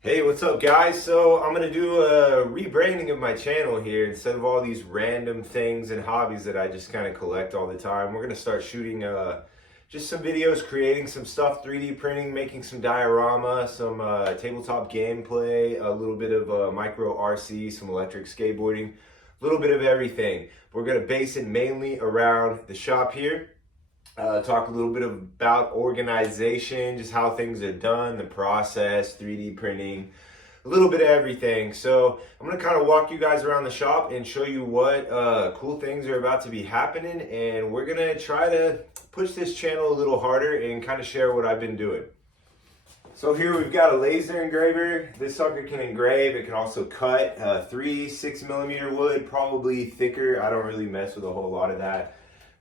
Hey, what's up, guys? So I'm gonna do a rebranding of my channel here. Instead of all these random things and hobbies that I just kind of collect all the time, we're gonna start shooting just some videos, creating some stuff, 3D printing, making some diorama, some tabletop gameplay, a little bit of micro RC, some electric skateboarding, a little bit of everything. We're gonna base it mainly around the shop here. Talk a little bit about organization, just how things are done, the process, 3D printing, a little bit of everything. So I'm going to kind of walk you guys around the shop and show you what cool things are about to be happening. And we're going to try to push this channel a little harder and kind of share what I've been doing. So here we've got a laser engraver. This sucker can engrave. It can also cut 6mm wood, probably thicker. I don't really mess with a whole lot of that.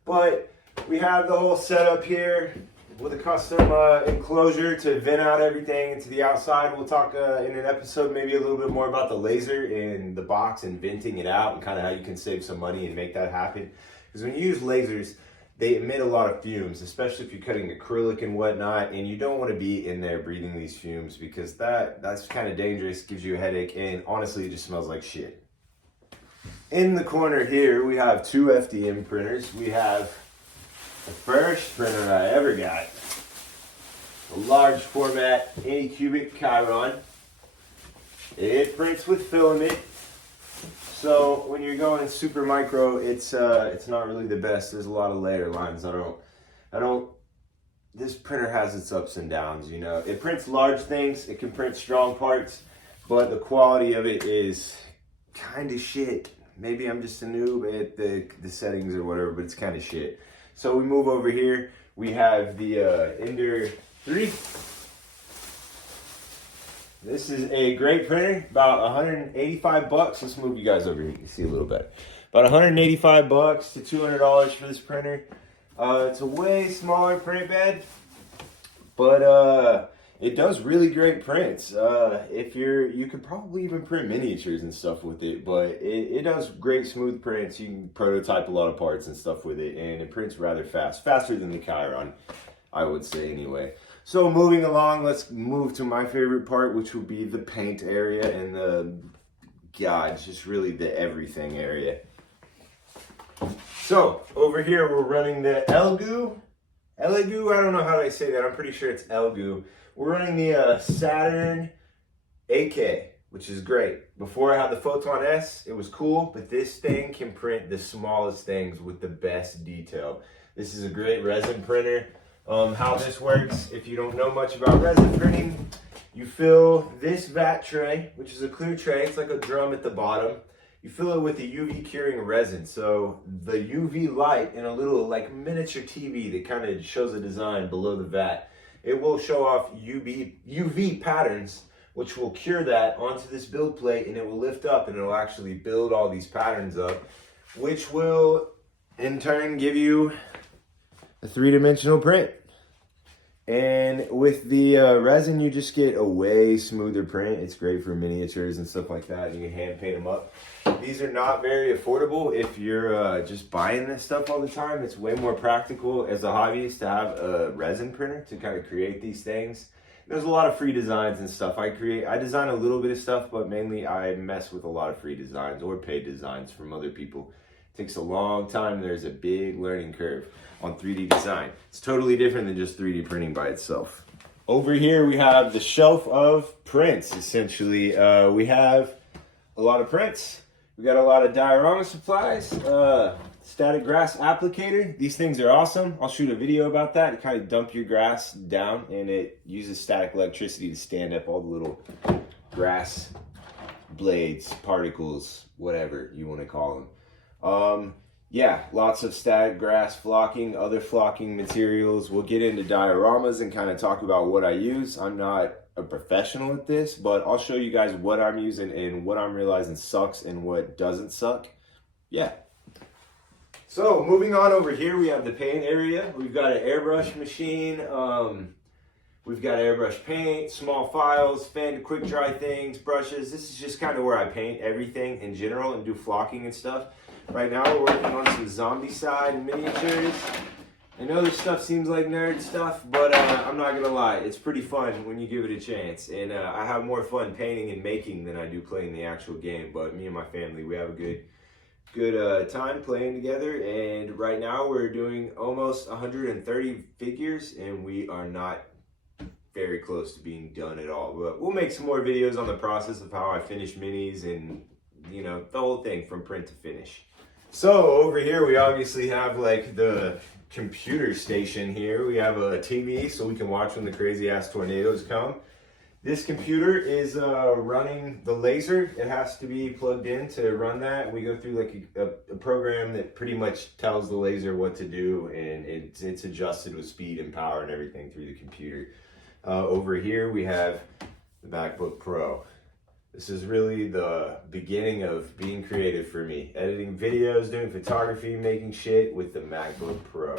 But we have the whole setup here with a custom enclosure to vent out everything into the outside. We'll talk in an episode maybe a little bit more about the laser in the box and venting it out and kind of how you can save some money and make that happen. Because when you use lasers, they emit a lot of fumes, especially if you're cutting acrylic and whatnot, and you don't want to be in there breathing these fumes because that's kind of dangerous, gives you a headache, and honestly it just smells like shit. In the corner here we have two FDM printers. We have the first printer I ever got, a large format Anycubic Chiron. It prints with filament, so when you're going super micro, it's not really the best. There's a lot of layer lines. This printer has its ups and downs, you know. It prints large things, it can print strong parts, but the quality of it is kind of shit. Maybe I'm just a noob at the settings or whatever, but it's kind of shit. So we move over here. We have the Ender 3. This is a great printer, about 185 bucks. Let's move you guys over here. You can see a little bit. About 185 bucks to $200 for this printer. It's a way smaller print bed, but it does really great prints. You could probably even print miniatures and stuff with it, but it does great smooth prints. You can prototype a lot of parts and stuff with it, and it prints rather fast, faster than the Chiron, I would say anyway. So moving along, let's move to my favorite part, which would be the paint area and it's just really the everything area. So over here, we're running the Elegoo, I don't know how they say that. I'm pretty sure it's Elegoo. We're running the Saturn AK, which is great. Before I had the Photon S, it was cool, but this thing can print the smallest things with the best detail. This is a great resin printer. How this works, if you don't know much about resin printing, you fill this vat tray, which is a clear tray. It's like a drum at the bottom. You fill it with a UV curing resin. So the UV light in a little like miniature TV that kind of shows a design below the vat, it will show off UV patterns, which will cure that onto this build plate, and it will lift up and it will actually build all these patterns up, which will in turn give you a three-dimensional print. And with the resin, you just get a way smoother print. It's great for miniatures and stuff like that. You can hand paint them up. These are not very affordable if you're just buying this stuff all the time. It's way more practical as a hobbyist to have a resin printer to kind of create these things. There's a lot of free designs and stuff. I design a little bit of stuff, but mainly I mess with a lot of free designs or paid designs from other people. It takes a long time. There's a big learning curve on 3D design. It's totally different than just 3D printing by itself. Over here we have the shelf of prints, essentially. We have a lot of prints. We got a lot of diorama supplies, static grass applicator. These things are awesome. I'll shoot a video about that. You kind of dump your grass down and it uses static electricity to stand up all the little grass blades, particles, whatever you want to call them. Yeah, lots of static grass flocking, other flocking materials. We'll get into dioramas and kind of talk about what I use. I'm not a professional at this, but I'll show you guys what I'm using and what I'm realizing sucks and what doesn't suck. Yeah. So moving on over here, we have the paint area. We've got an airbrush machine. We've got airbrush paint, small files, fan to quick dry things, brushes. This is just kind of where I paint everything in general and do flocking and stuff. Right now we're working on some Zombicide miniatures. I know this stuff seems like nerd stuff, but I'm not gonna lie, it's pretty fun when you give it a chance. And I have more fun painting and making than I do playing the actual game. But me and my family, we have a good time playing together. And right now we're doing almost 130 figures, and we are not very close to being done at all. But we'll make some more videos on the process of how I finish minis and, you know, the whole thing from print to finish. So over here we obviously have like the computer station here. We have a TV so we can watch when the crazy ass tornadoes come. This computer is running the laser. It has to be plugged in to run that. We go through like a program that pretty much tells the laser what to do, and it's adjusted with speed and power and everything through the computer. Over here we have the MacBook Pro. This is really the beginning of being creative for me. Editing videos, doing photography, making shit with the MacBook Pro.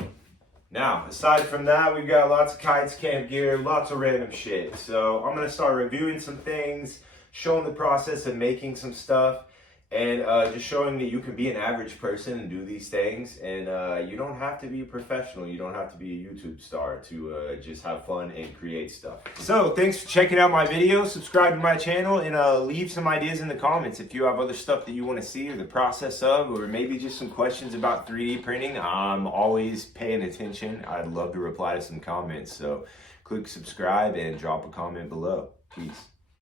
Now, aside from that, we've got lots of kites, camp gear, lots of random shit. So I'm gonna start reviewing some things, showing the process of making some stuff, and just showing that you can be an average person and do these things. And you don't have to be a professional. You don't have to be a YouTube star to just have fun and create stuff. So thanks for checking out my video. Subscribe to my channel, and leave some ideas in the comments if you have other stuff that you want to see, or the process of, or maybe just some questions about 3D printing. I'm always paying attention. I'd love to reply to some comments. So click subscribe and drop a comment below. Peace.